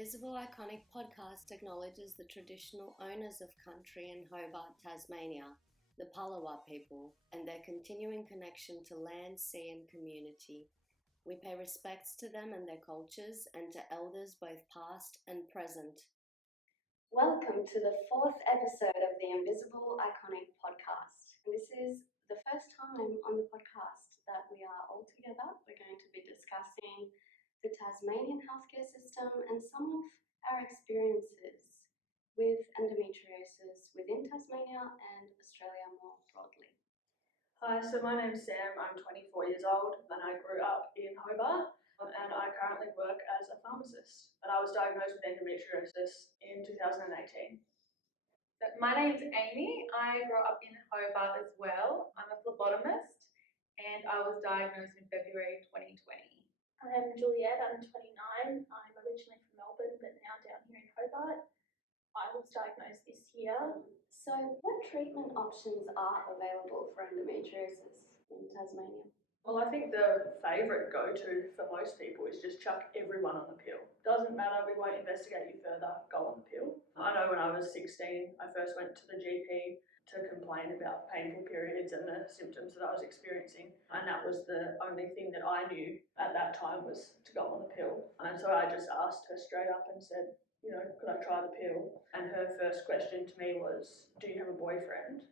Invisible Iconic podcast acknowledges the traditional owners of country in Hobart, Tasmania, the Palawa people, and their continuing connection to land, sea and community. We pay respects to them and their cultures and to elders both past and present. Welcome to the fourth episode of the Invisible Iconic podcast. This is the first time on the podcast that we are all together. We're going to be discussing the Tasmanian healthcare system and some of our experiences with endometriosis within Tasmania and Australia more broadly. Hi, so my name's Sam, I'm 24 years old and I grew up in Hobart and I currently work as a pharmacist and I was diagnosed with endometriosis in 2018. My name's Aimee. I grew up in Hobart as well. I'm a phlebotomist and I was diagnosed in February 2020. I'm Juliette, I'm 29. I'm originally from Melbourne but now down here in Hobart. I was diagnosed this year. So what treatment options are available for endometriosis in Tasmania? Well, I think the favourite go-to for most people is just chuck everyone on the pill. Doesn't matter, we won't investigate you further, go on the pill. I know when I was 16, I first went to the GP to complain about painful periods and the symptoms that I was experiencing, and that was the only thing that I knew at that time was to go on the pill. And so I just asked her straight up and said, you know, could I try the pill? And her first question to me was, do you have a boyfriend?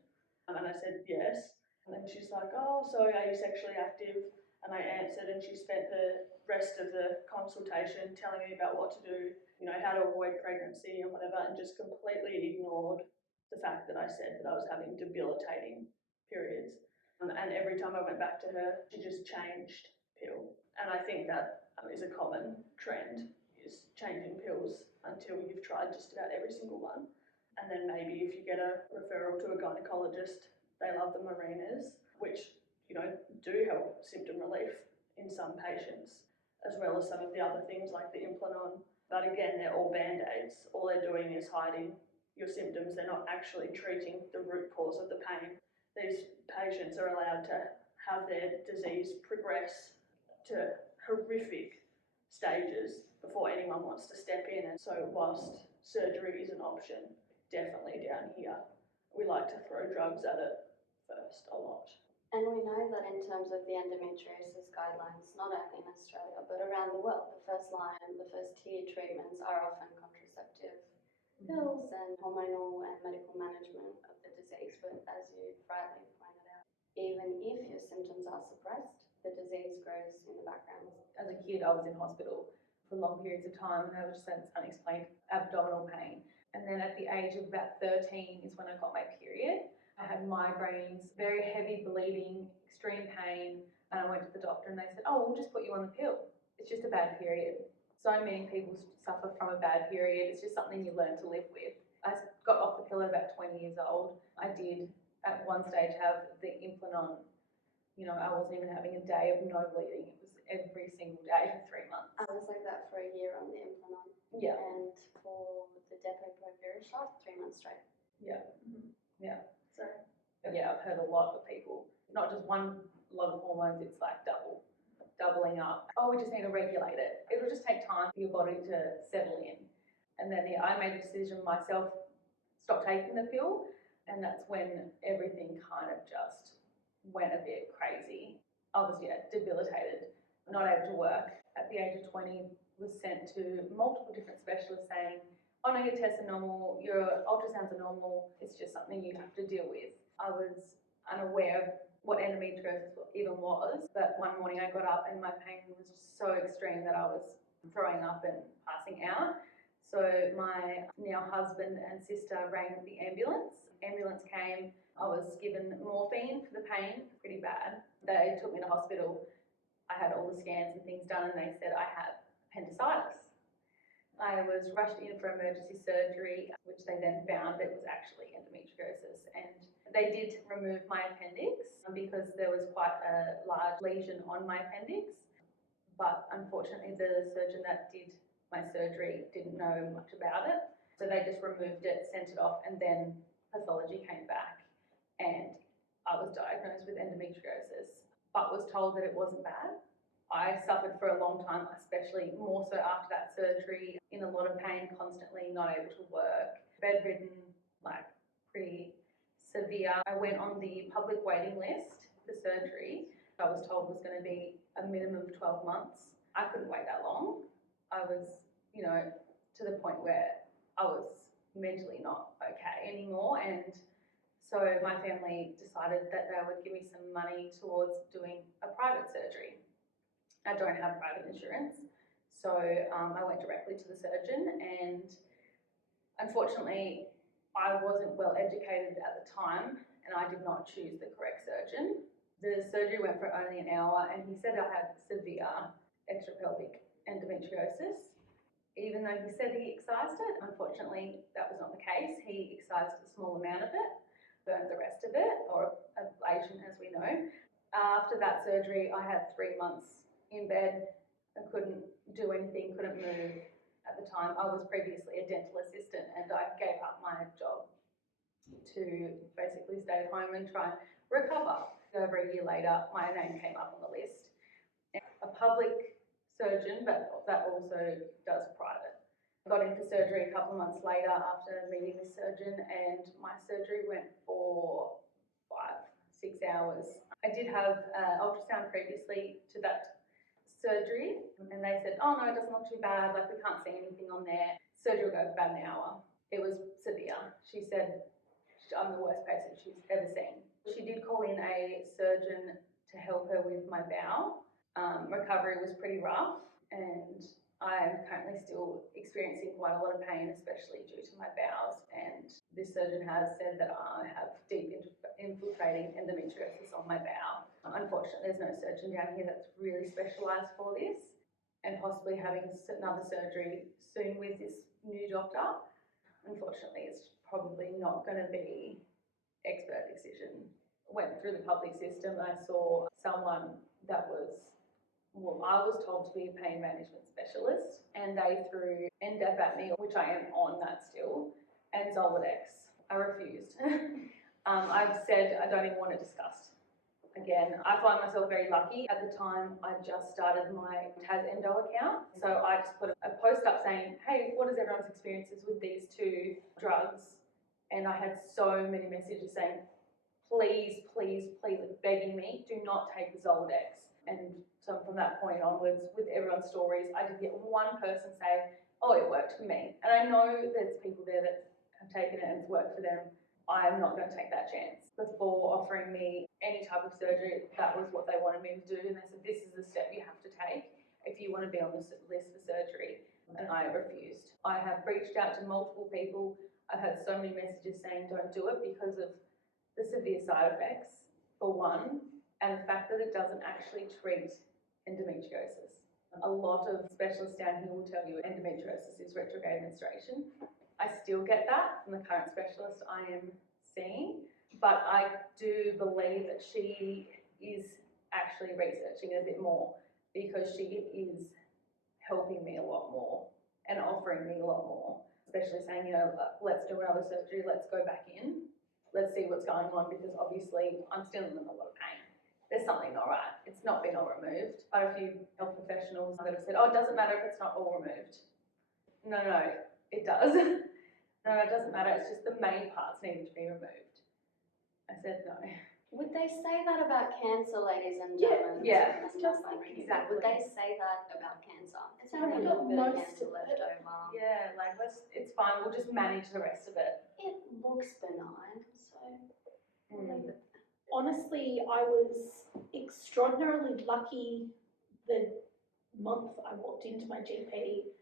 And I said yes. And then she's like, oh, so are you sexually active? And I answered, and she spent the rest of the consultation telling me about what to do, you know, how to avoid pregnancy and whatever, and just completely ignored the fact that I said that I was having debilitating periods. And every time I went back to her, she just changed pill. And I think that is a common trend, is changing pills until you've tried just about every single one. And then maybe if you get a referral to a gynecologist, they love the marinas, which, you know, do help symptom relief in some patients, as well as some of the other things like the Implanon. But again, they're all band-aids. All they're doing is hiding your symptoms. They're not actually treating the root cause of the pain. These patients are allowed to have their disease progress to horrific stages before anyone wants to step in. And so whilst surgery is an option, definitely down here, we like to throw drugs at it first a lot. And we know that in terms of the endometriosis guidelines, not only in Australia but around the world, the first line, the first tier treatments are often contraceptive pills and hormonal and medical management of the disease. But as you rightly pointed out, even if your symptoms are suppressed, the disease grows in the background. As a kid, I was in hospital for long periods of time and I was just had this unexplained abdominal pain. And then at the age of about 13 is when I got my period. I had migraines, very heavy bleeding, extreme pain, and I went to the doctor and they said, oh, we'll just put you on the pill. It's just a bad period. So many people suffer from a bad period. It's just something you learn to live with. I got off the pill at about 20 years old. I did at one stage have the Implanon. You know, I wasn't even having a day of no bleeding. It was every single day for 3 months. I was like that for a year on the Implanon. Yeah. And for the Depo-Provera shot, 3 months straight. Yeah. Mm-hmm. Yeah. So yeah, I've heard a lot of people, not just one lot of hormones, it's like doubling up. Oh, we just need to regulate it. It'll just take time for your body to settle in. And then I made the decision myself, stop taking the pill, and that's when everything kind of just went a bit crazy. I was, debilitated, not able to work. At the age of 20, was sent to multiple different specialists saying, oh no, your tests are normal, your ultrasounds are normal, it's just something you have to deal with. I was unaware of what endometriosis even was, but one morning I got up and my pain was so extreme that I was throwing up and passing out. So my now husband and sister rang the ambulance. Ambulance came, I was given morphine for the pain, pretty bad. They took me to hospital. I had all the scans and things done and they said I have appendicitis. I was rushed in for emergency surgery, which they then found it was actually endometriosis. And they did remove my appendix because there was quite a large lesion on my appendix. But unfortunately, the surgeon that did my surgery didn't know much about it. So they just removed it, sent it off, and then pathology came back. And I was diagnosed with endometriosis, but was told that it wasn't bad. I suffered for a long time, especially more so after that surgery, in a lot of pain constantly, not able to work, bedridden, like pretty severe. I went on the public waiting list for surgery. I was told was going to be a minimum of 12 months. I couldn't wait that long. I was, to the point where I was mentally not okay anymore, and so my family decided that they would give me some money towards doing a private surgery. I don't have private insurance, so I went directly to the surgeon, and unfortunately I wasn't well educated at the time and I did not choose the correct surgeon. The surgery went for only an hour and he said I had severe extrapelvic endometriosis. Even though he said he excised it, unfortunately that was not the case. He excised a small amount of it, burned the rest of it, or ablation as we know. After that surgery I had 3 months in bed. I couldn't do anything, couldn't move. At the time I was previously a dental assistant and I gave up my job to basically stay at home and try and recover. Over a year later my name came up on the list. And a public surgeon, but that also does private. I got in for surgery a couple of months later after meeting this surgeon, and my surgery went for 5-6 hours. I did have ultrasound previously to that surgery, and they said, oh no, it doesn't look too bad, like we can't see anything on there. Surgery will go for about an hour. It was severe. She said, I'm the worst patient she's ever seen. She did call in a surgeon to help her with my bowel. Recovery was pretty rough, and I am currently still experiencing quite a lot of pain, especially due to my bowels. And this surgeon has said that I have deep infiltrating endometriosis on my bowel. Unfortunately, there's no surgeon down here that's really specialised for this, and possibly having another surgery soon with this new doctor. Unfortunately, it's probably not going to be expert excision. Went through the public system and I saw someone that was, well, I was told to be a pain management specialist, and they threw Endep at me, which I am on that still, and Zoladex. I refused. I've said I don't even want it discussed. Again, I find myself very lucky. At the time, I just started my Tas Endo account, so I just put a post up saying, hey, what is everyone's experiences with these two drugs? And I had so many messages saying, please, please, please, begging me, do not take the Zoladex. And so from that point onwards, with everyone's stories, I did get one person say, oh, it worked for me. And I know there's people there that have taken it and it's worked for them. I am not going to take that chance. Before offering me any type of surgery, that was what they wanted me to do. And they said, this is the step you have to take if you want to be on this list for surgery. And I refused. I have reached out to multiple people. I've had so many messages saying don't do it because of the severe side effects, for one, and the fact that it doesn't actually treat endometriosis. A lot of specialists down here will tell you endometriosis is retrograde menstruation. I still get that from the current specialist I am seeing, but I do believe that she is actually researching a bit more because she is helping me a lot more and offering me a lot more, especially saying, let's do another surgery, let's go back in, let's see what's going on, because obviously I'm still in a lot of pain. There's something not right. It's not been all removed. Quite a few health professionals that have said, oh, it doesn't matter if it's not all removed. No, it does. No, it doesn't matter. It's just the main parts needed to be removed. I said no. Would they say that about cancer, ladies and gentlemen? Yeah. It's just like Exactly. Would they say that about cancer? Is there Have a you little got bit of most cancer of left it? over? Yeah, like it's fine. We'll just manage the rest of it. It looks benign, so we'll leave it. Honestly, I was extraordinarily lucky the month I walked into my GP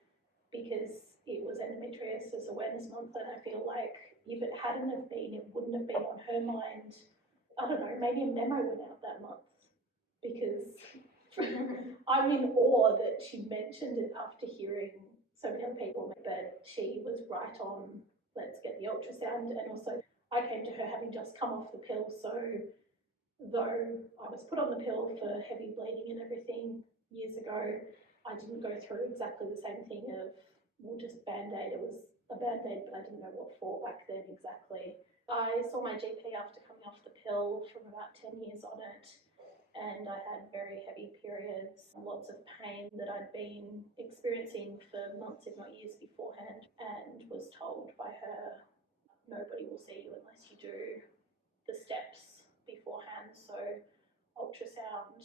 because it was endometriosis awareness month, and I feel like if it hadn't have been, it wouldn't have been on her mind. I don't know, maybe a memo went out that month because I'm in awe that she mentioned it after hearing so many other people, but she was right on, let's get the ultrasound. And also I came to her having just come off the pill, so though I was put on the pill for heavy bleeding and everything years ago, I didn't go through exactly the same thing of, we'll just band-aid. It was a band-aid, but I didn't know what for back then exactly. I saw my GP after coming off the pill from about 10 years on it, and I had very heavy periods, lots of pain that I'd been experiencing for months, if not years beforehand, and was told by her, nobody will see you unless you do the steps beforehand. So ultrasound,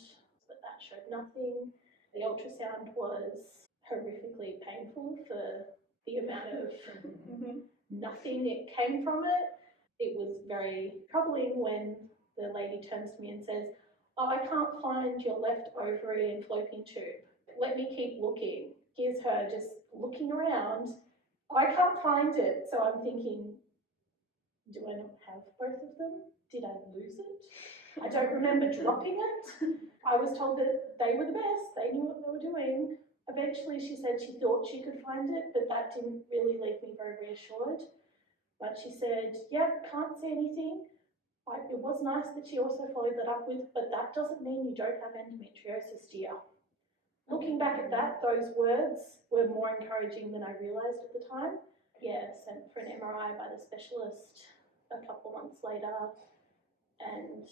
but that showed nothing. The ultrasound was horrifically painful for the amount of nothing it came from it. It was very troubling when the lady turns to me and says, "Oh, I can't find your left ovary and fallopian tube. Let me keep looking." Here's her just looking around. I can't find it. So I'm thinking, do I not have both of them? Did I lose it? I don't remember dropping it. I was told that they were the best. They knew what they were doing. Eventually she said she thought she could find it, but that didn't really leave me very reassured. But she said, "Yep, can't see anything." It was nice that she also followed that up with, "But that doesn't mean you don't have endometriosis, dear." Looking back at that, those words were more encouraging than I realised at the time. Yeah, sent for an MRI by the specialist a couple of months later, and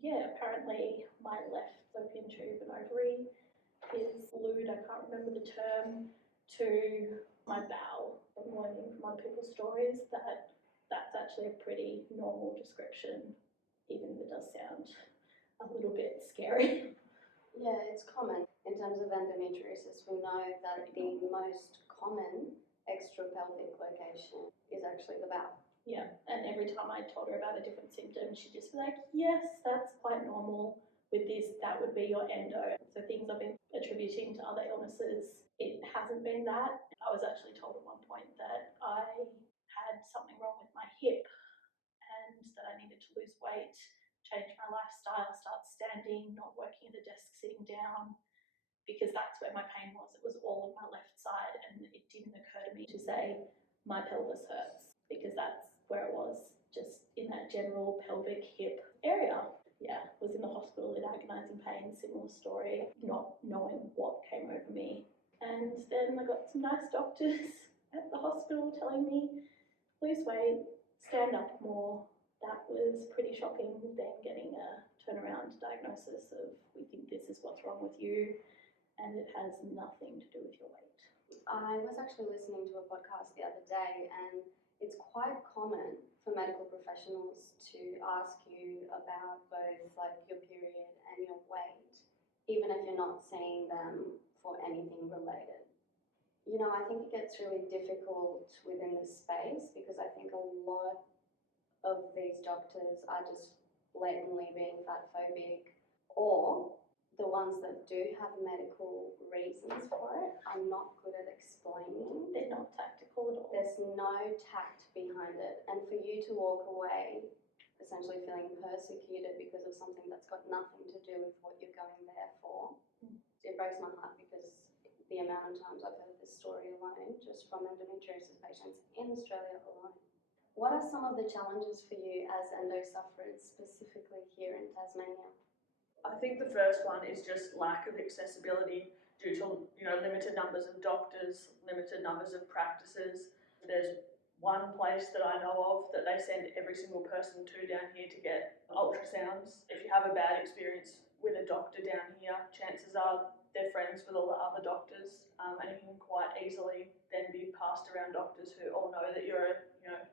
yeah, apparently my left fallopian tube and ovary is glued, I can't remember the term, to my bowel. I'm learning from other people's stories that that's actually a pretty normal description, even if it does sound a little bit scary. Yeah, it's common. In terms of endometriosis, we know that the most common extrapelvic location is actually the bowel. Yeah, and every time I told her about a different symptom, she'd just be like, "Yes, that's quite normal. With this, that would be your endo." So things I've been attributing to other illnesses, it hasn't been that. I was actually told at one point that I had something wrong with my hip and that I needed to lose weight, change my lifestyle, start standing, not working at a desk, sitting down, because that's where my pain was. It was all on my left side, and it didn't occur to me to say my pelvis hurts, because that's where it was, just in that general pelvic hip area. Yeah, was in the hospital in agonising pain, similar story, not knowing what came over me. And then I got some nice doctors at the hospital telling me, "Lose weight, stand up more." That was pretty shocking, then getting a turnaround diagnosis of, "We think this is what's wrong with you, and it has nothing to do with your weight." I was actually listening to a podcast the other day, and it's quite common for medical professionals to ask you about both like your period and your weight, even if you're not seeing them for anything related. You know, I think it gets really difficult within this space because I think a lot of these doctors are just blatantly being fat phobic, or the ones that do have medical reasons for it are not good at explaining. They're not tactical at all. There's no tact behind it. And for you to walk away essentially feeling persecuted because of something that's got nothing to do with what you're going there for, it breaks my heart, because the amount of times I've heard this story alone, just from endometriosis patients in Australia alone. What are some of the challenges for you as endo sufferers, specifically here in Tasmania? I think the first one is just lack of accessibility due to limited numbers of doctors, limited numbers of practices. There's one place that I know of that they send every single person to down here to get ultrasounds. If you have a bad experience with a doctor down here, chances are they're friends with all the other doctors, and you can quite easily then be passed around doctors who all know that you're a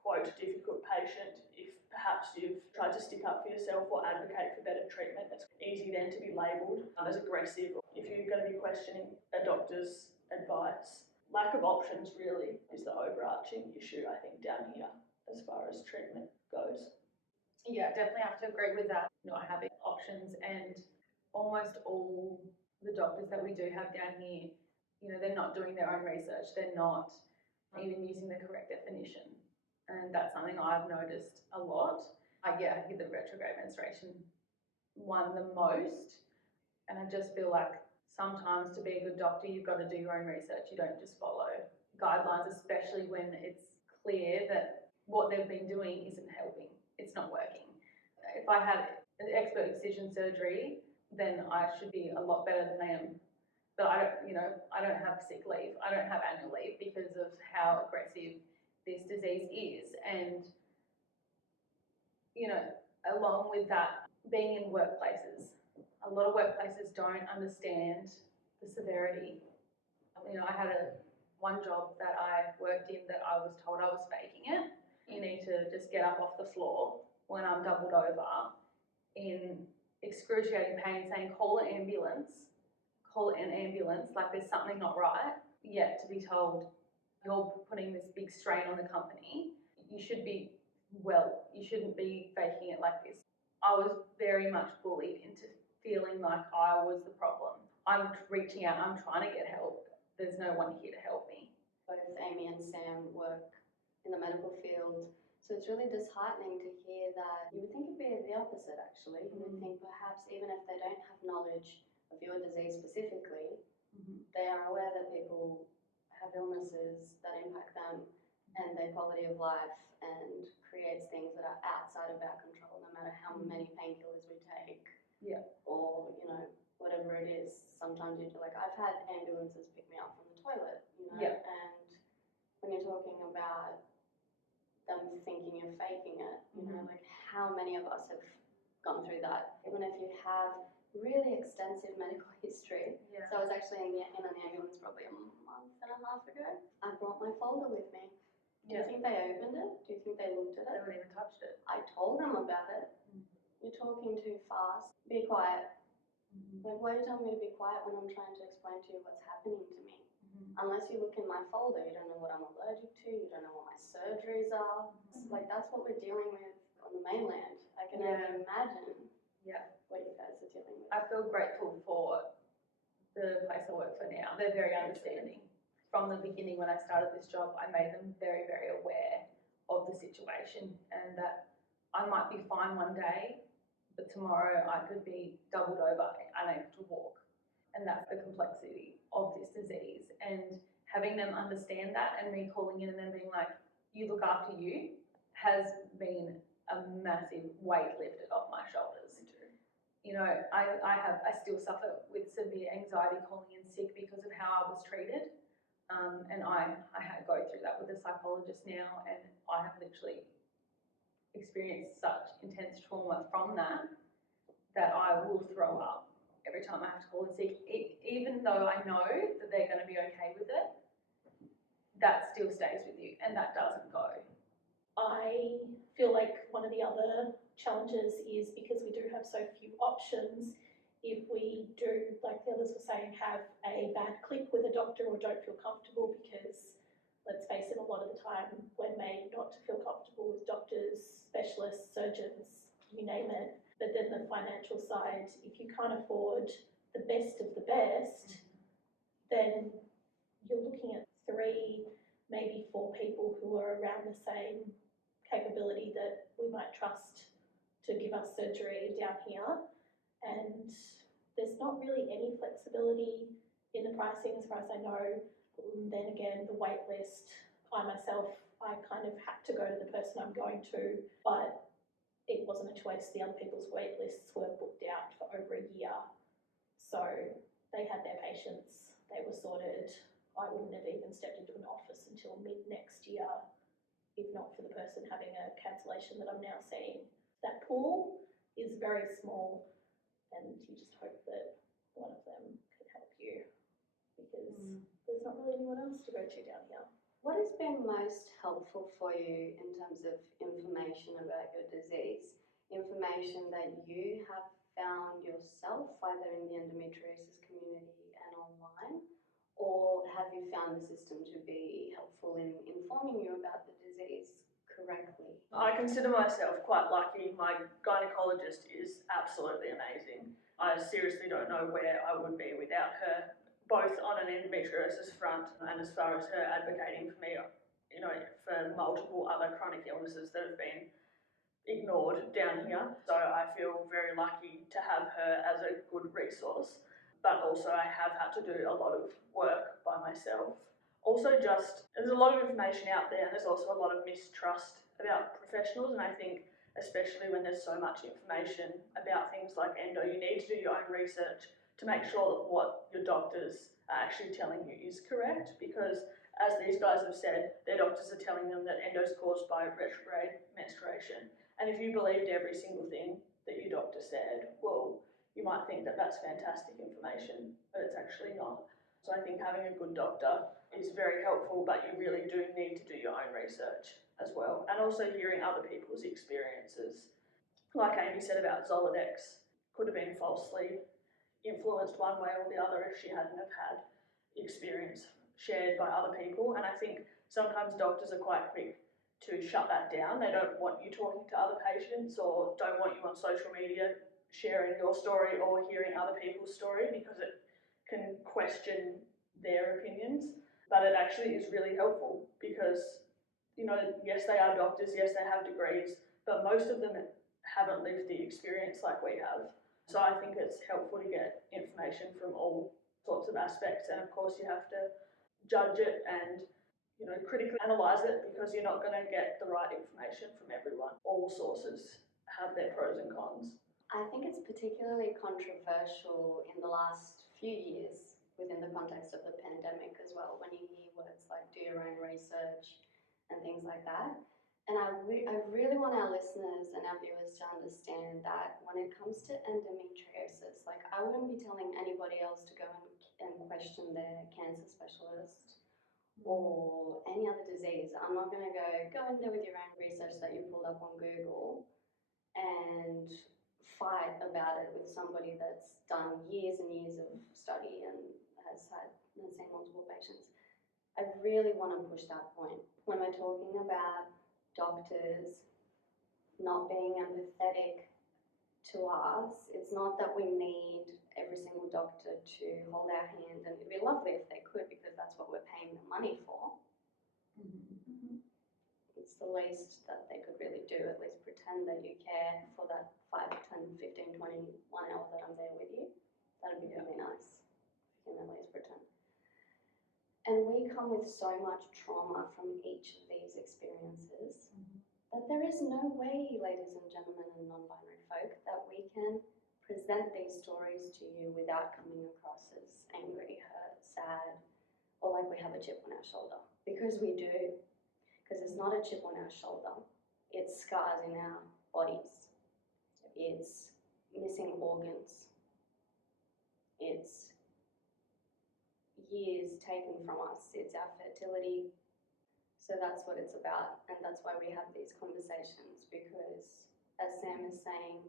quote difficult patient. If perhaps you've tried to stick up for yourself or advocate for better treatment, it's easy then to be labelled as aggressive if you're going to be questioning a doctor's advice. Lack of options really is the overarching issue, I think, down here as far as treatment goes. Yeah, definitely have to agree with that. Not having options, and almost all the doctors that we do have down here, they're not doing their own research. They're not even using the correct definition. And that's something I've noticed a lot. I get the retrograde menstruation one the most. And I just feel like sometimes to be a good doctor, you've got to do your own research. You don't just follow guidelines, especially when it's clear that what they've been doing isn't helping. It's not working. If I had an expert excision surgery, then I should be a lot better than I am. But I don't have sick leave. I don't have annual leave because of how aggressive this disease is. And, along with that being in workplaces. A lot of workplaces don't understand the severity. I had one job that I worked in that I was told I was faking it. You need to just get up off the floor when I'm doubled over in excruciating pain, saying call an ambulance, like there's something not right. Yet to be told you're putting this big strain on the company, you shouldn't be faking it like this. I was very much bullied into feeling like I was the problem. I'm reaching out, I'm trying to get help. There's no one here to help me. Both Aimee and Sam work in the medical field, so it's really disheartening to hear that. You would think it'd be the opposite, actually. You would think perhaps even if they don't have knowledge of your disease specifically, they are aware that people have illnesses that impact them and their quality of life and creates things that are outside of our control, no matter how many painkillers we take. Yeah. Or, whatever it is. Sometimes I've had ambulances pick me up from the toilet, Yeah. And when you're talking about them thinking you're faking it, how many of us have gone through that? Even if you have really extensive medical history. Yeah. So I was actually in an ambulance probably a month and a half ago. I brought my folder with me. Do you think they opened it? Do you think they looked at it? They haven't even touched it. I told them about it. You're talking too fast. Be quiet. Why are you telling me to be quiet when I'm trying to explain to you what's happening to me? Unless you look in my folder, you don't know what I'm allergic to, you don't know what my surgeries are. That's what we're dealing with on the mainland. I can only imagine what you guys are dealing with. I feel grateful for the place I work for now. They're very understanding. From the beginning when I started this job, I made them very, very aware of the situation and that I might be fine one day, but tomorrow I could be doubled over, unable to walk. And that's the complexity of this disease. And having them understand that and me calling in and them being like, you look after you, has been a massive weight lifted off my shoulders. I still suffer with severe anxiety calling in sick because of how I was treated. And I go through that with a psychologist now, and I have literally experienced such intense trauma from that I will throw up every time I have to call in sick. Even though I know that they're going to be okay with it, that still stays with you, and that doesn't go. I feel like one of the other challenges is because we do have so few options, if we do, like the others were saying, have a bad click with a doctor or don't feel comfortable, because let's face it, a lot of the time we're made not to feel comfortable with doctors, specialists, surgeons, you name it. But then the financial side, if you can't afford the best of the best, then you're looking at 3, maybe 4 people who are around the same capability that we might trust to give us surgery down here. And there's not really any flexibility in the pricing as far as I know. And then again, the wait list, I kind of had to go to the person I'm going to, but it wasn't a choice. The other people's wait lists were booked out for over a year. So they had their patients, they were sorted. I wouldn't have even stepped into an office until mid next year, if not for the person having a cancellation that I'm now seeing. That pool is very small, and you just hope that one of them can help you, because there's not really anyone else to go to down here. What has been most helpful for you in terms of information about your disease? Information that you have found yourself, either in the endometriosis community and online, or have you found the system to be helpful in informing you about the disease correctly? I consider myself quite lucky. My gynaecologist is absolutely amazing. I seriously don't know where I would be without her, both on an endometriosis front and as far as her advocating for me, for multiple other chronic illnesses that have been ignored down here. So I feel very lucky to have her as a good resource, but also I have had to do a lot of work by myself. Also, there's a lot of information out there, and there's also a lot of mistrust about professionals, and I think especially when there's so much information about things like endo, you need to do your own research to make sure that what your doctors are actually telling you is correct, because as these guys have said, their doctors are telling them that endo is caused by retrograde menstruation. And if you believed every single thing that your doctor said, well, you might think that that's fantastic information, but it's actually not. So I think having a good doctor is very helpful, but you really do need to do your own research as well. And also hearing other people's experiences. Like Aimee said about Zoladex, could have been falsely influenced one way or the other if she hadn't have had experience shared by other people. And I think sometimes doctors are quite quick to shut that down. They don't want you talking to other patients or don't want you on social media sharing your story or hearing other people's story because it can question their opinions. But it actually is really helpful because, you know, yes, they are doctors, yes, they have degrees, but most of them haven't lived the experience like we have. So I think it's helpful to get information from all sorts of aspects, and of course you have to judge it and, you know, critically analyse it because you're not going to get the right information from everyone. All sources have their pros and cons. I think it's particularly controversial in the last few years within the context of the pandemic as well, when you hear words like do your own research and things like that. And I really want our listeners and our viewers to understand that when it comes to endometriosis, like I wouldn't be telling anybody else to go and question their cancer specialist or any other disease. I'm not going to go in there with your own research that you pulled up on Google and fight about it with somebody that's done years and years of study and has seen multiple patients. I really want to push that point. When we're talking about doctors not being empathetic to us, it's not that we need every single doctor to hold our hand, and it'd be lovely if they could because that's what we're paying them money for. It's the least that they could really do, at least pretend that you care for that 5, 10, 15, 20, 1 hour that I'm there with you. That'd be really nice. You can at least pretend. And we come with so much trauma from each of these experiences that there is no way, ladies and gentlemen and non-binary folk, that we can present these stories to you without coming across as angry, hurt, sad, or like we have a chip on our shoulder. Because we do. Because it's not a chip on our shoulder. It's scars in our bodies. It's missing organs. It's years taken from us. It's our fertility. So that's what it's about, and that's why we have these conversations, because as Sam is saying,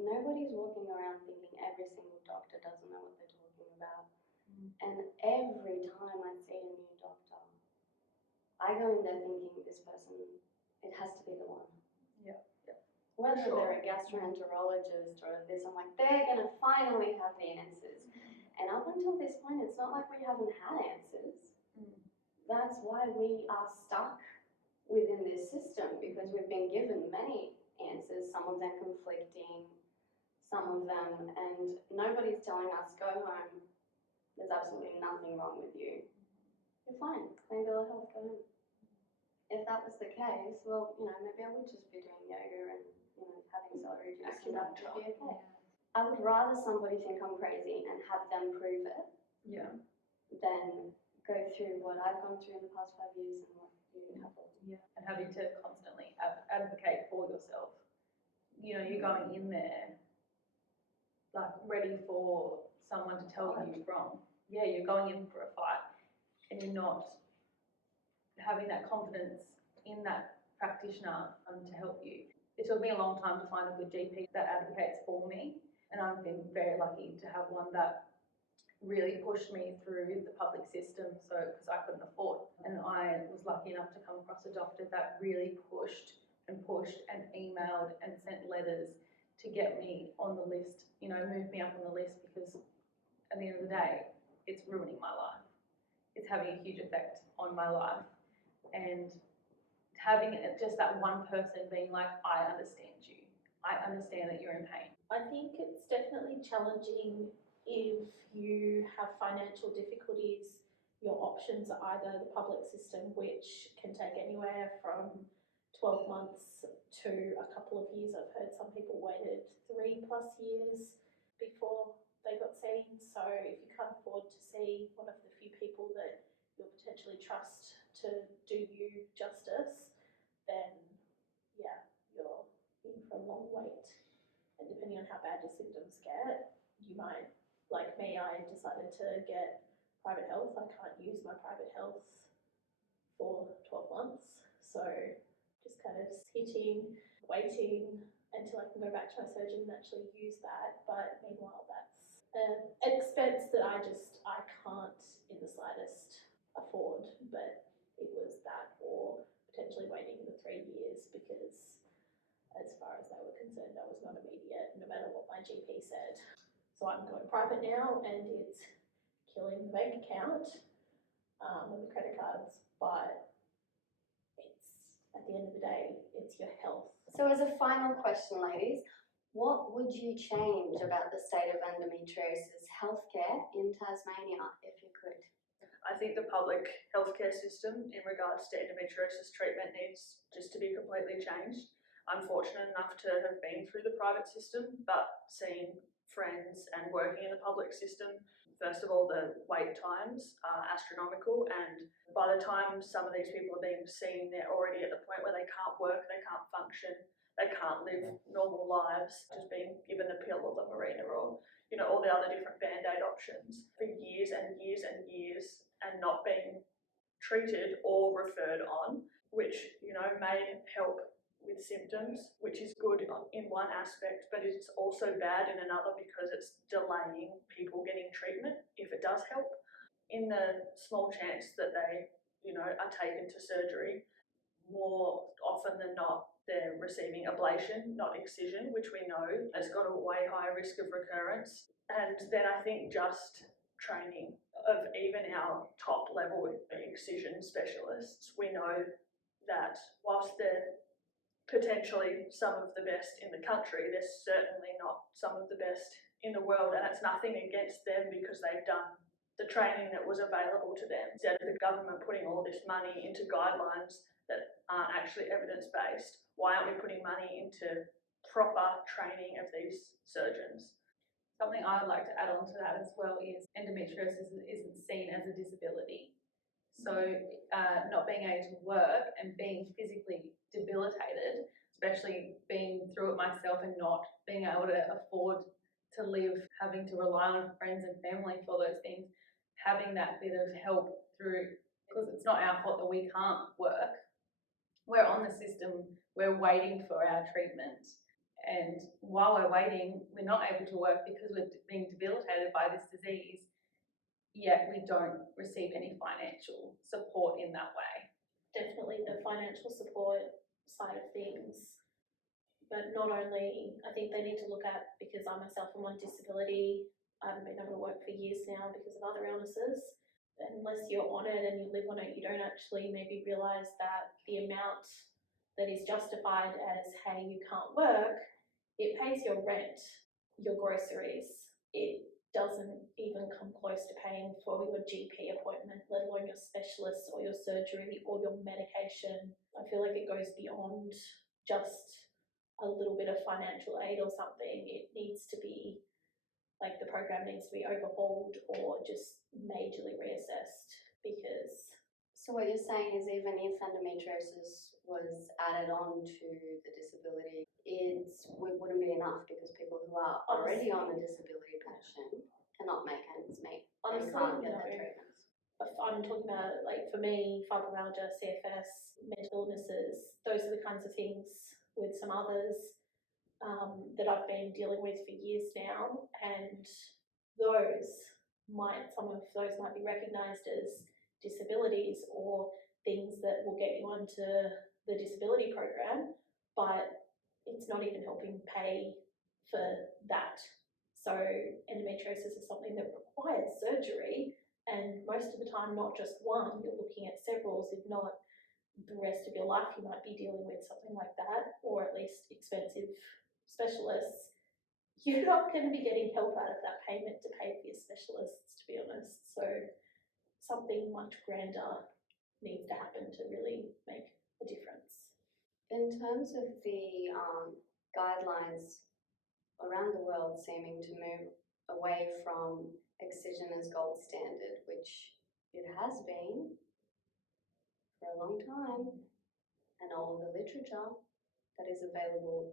nobody's walking around thinking every single doctor doesn't know what they're talking about. And every time I see a new doctor, I go in there thinking this person, it has to be the one. Yeah. Whether Sure. they're a gastroenterologist or this, I'm like, they're going to finally have the answers. And up until this point, it's not like we haven't had answers. That's why we are stuck within this system, because we've been given many answers, some of them conflicting, some of them, and nobody's telling us, go home, there's absolutely nothing wrong with you. You're fine, clean bill of health, go home. If that was the case, well, you know, maybe I would just be doing yoga and, you know, having celery juice and that would be okay. I would rather somebody think I'm crazy and have them prove it than go through what I've gone through in the past 5 years and what you have. And having to constantly advocate for yourself. You know, you're going in there like ready for someone to tell you you're wrong. Yeah, you're going in for a fight and you're not having that confidence in that practitioner to help you. It took me a long time to find a good GP that advocates for me, and I've been very lucky to have one that really pushed me through the public system, so because I couldn't afford. And I was lucky enough to come across a doctor that really pushed and emailed and sent letters to get me on the list, you know, move me up on the list, because at the end of the day, it's ruining my life. It's having a huge effect on my life. And having it, just that one person being like, I understand you. I understand that you're in pain. I think it's definitely challenging if you have financial difficulties. Your options are either the public system, which can take anywhere from 12 months to a couple of years. I've heard some people waited 3+ years before they got seen. So if you can't afford to see one of the few people that you'll potentially trust to do you justice, then yeah, in for a long wait. And depending on how bad your symptoms get, you might, like me, I decided to get private health. I can't use my private health for 12 months. So just kind of sitting, waiting until I can go back to my surgeon and actually use that. But meanwhile, that's an expense that I can't in the slightest afford. But it was that or potentially waiting the 3 years because as far as they were concerned, I was not immediate, no matter what my GP said. So I'm going private now and it's killing the bank account and the credit cards, but it's, at the end of the day, it's your health. So as a final question, ladies, what would you change about the state of endometriosis healthcare in Tasmania if you could? I think the public healthcare system in regards to endometriosis treatment needs just to be completely changed. I'm fortunate enough to have been through the private system, but seeing friends and working in the public system, first of all, the wait times are astronomical, and by the time some of these people are being seen, they're already at the point where they can't work, they can't function, they can't live normal lives, just being given the pill or the Mirena or all the other different band-aid options for years and years and years and not being treated or referred on, which may help with symptoms, which is good in one aspect, but it's also bad in another because it's delaying people getting treatment if it does help. In the small chance that they are taken to surgery, more often than not they're receiving ablation, not excision, which we know has got a way higher risk of recurrence. And then I think just training of even our top level excision specialists. We know that whilst they're potentially some of the best in the country, they're certainly not some of the best in the world, and it's nothing against them because they've done the training that was available to them. Instead of the government putting all this money into guidelines that aren't actually evidence-based, why aren't we putting money into proper training of these surgeons? Something I would like to add on to that as well is endometriosis isn't seen as a disability. So not being able to work and being physically debilitated, especially being through it myself and not being able to afford to live, having to rely on friends and family for those things, having that bit of help through, because it's not our fault that we can't work. We're on the system, we're waiting for our treatment. And while we're waiting, we're not able to work because we're being debilitated by this disease, yet we don't receive any financial support in that way. Definitely the financial support side of things, but not only, I think they need to look at, because I myself am on disability, I haven't been able to work for years now because of other illnesses. Unless you're on it and you live on it, you don't actually maybe realise that the amount that is justified as, hey, you can't work, it pays your rent, your groceries, it doesn't even come close to paying for your GP appointment, let alone your specialists or your surgery or your medication. I feel like it goes beyond just a little bit of financial aid or something. It needs to be, like, the program needs to be overhauled or just majorly reassessed because... So what you're saying is even if endometriosis was added on to the disability, it wouldn't be enough because people who are already on a disability pension cannot make ends meet and can't get their treatments. I'm talking about, like, for me, fibromyalgia, CFS, mental illnesses, those are the kinds of things with some others that I've been dealing with for years now, and some of those might be recognised as disabilities or things that will get you onto the disability program, but it's not even helping pay for that. So endometriosis is something that requires surgery, and most of the time not just one, you're looking at several, if not the rest of your life you might be dealing with something like that, or at least expensive specialists. You're not going to be getting help out of that payment to pay for your specialists, to be honest. So something much grander needs to happen to really make a difference. In terms of the guidelines around the world seeming to move away from excision as gold standard, which it has been for a long time, and all of the literature, that is available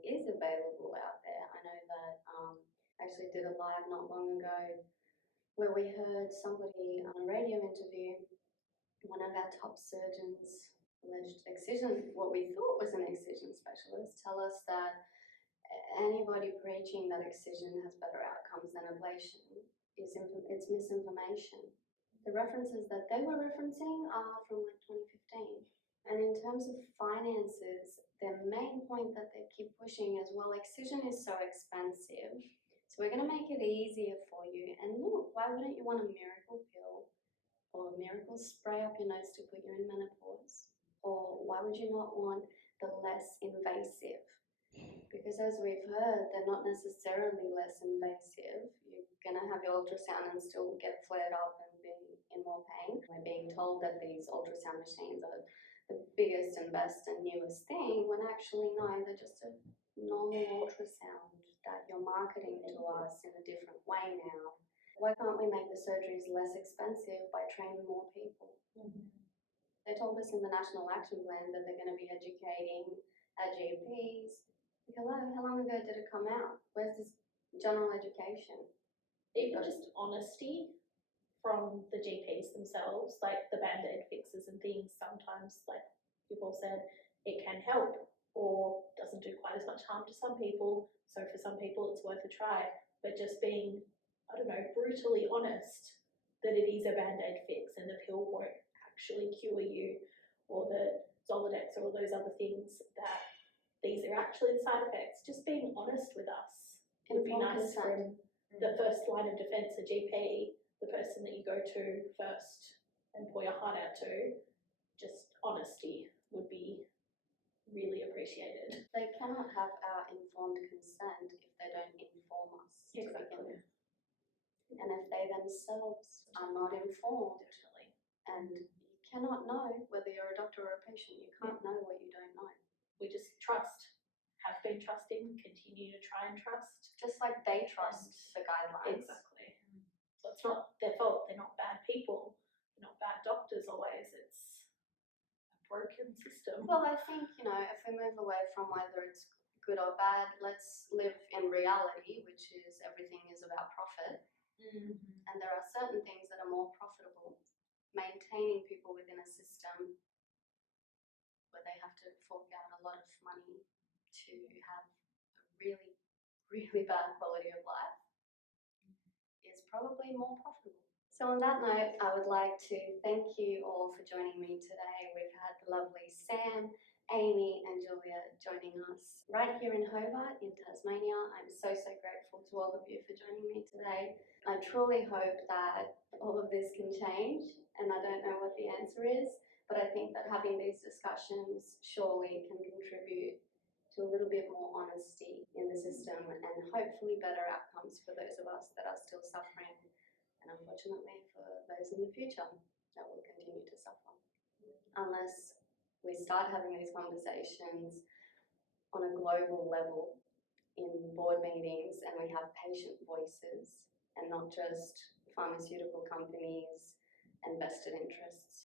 out there. I know that I actually did a live not long ago where we heard somebody on a radio interview, one of our top surgeons, alleged excision, what we thought was an excision specialist, tell us that anybody preaching that excision has better outcomes than ablation it's misinformation. The references that they were referencing are from like 2015. And in terms of finances, their main point that they keep pushing is, well, excision is so expensive, so we're going to make it easier for you. And look, why wouldn't you want a miracle pill or a miracle spray up your nose to put you in menopause? Or why would you not want the less invasive? Because as we've heard, they're not necessarily less invasive. You're going to have your ultrasound and still get flared up and be in more pain. We're being told that these ultrasound machines are the biggest and best and newest thing, when actually, no, they're just a normal ultrasound that you're marketing to us in a different way now. Why can't we make the surgeries less expensive by training more people? They told us in the National Action Plan that they're going to be educating our GPs. Hello, how long ago did it come out? Where's this general education? Even just honesty from the GPs themselves, like the band-aid fixes and things, sometimes, like people said, it can help or doesn't do quite as much harm to some people, so for some people it's worth a try. But just being, I don't know, brutally honest that it is a band-aid fix and the pill won't actually cure you, or the Zoladex or all those other things, that these are actually the side effects. Just being honest with us would be nice from the first line of defence, a GP, the person that you go to first and pour your heart out to. Just honesty would be really appreciated. They cannot have our informed consent if they don't inform us. Exactly. And if they themselves are not informed, Definitely. and you cannot know whether you're a doctor or a patient, you can't know what you don't know. We just trust, have been trusting, continue to try and trust. Just like they trust the guidelines. Exactly. So it's not their fault, they're not bad people, they're not bad doctors always, it's a broken system. Well, I think, if we move away from whether it's good or bad, let's live in reality, which is everything is about profit. And there are certain things that are more profitable. Maintaining people within a system where they have to fork out a lot of money to have a really, really bad quality of life is probably more profitable. So on that note, I would like to thank you all for joining me today. We've had the lovely Sam, Aimee and Juliette joining us right here in Hobart in Tasmania. I'm so grateful to all of you for joining me today. I truly hope that all of this can change, and I don't know what the answer is, but I think that having these discussions surely can contribute to a little bit more honesty in the system and hopefully better outcomes for those of us that are still suffering, and unfortunately for those in the future that will continue to suffer. Unless we start having these conversations on a global level in board meetings and we have patient voices and not just pharmaceutical companies and vested interests.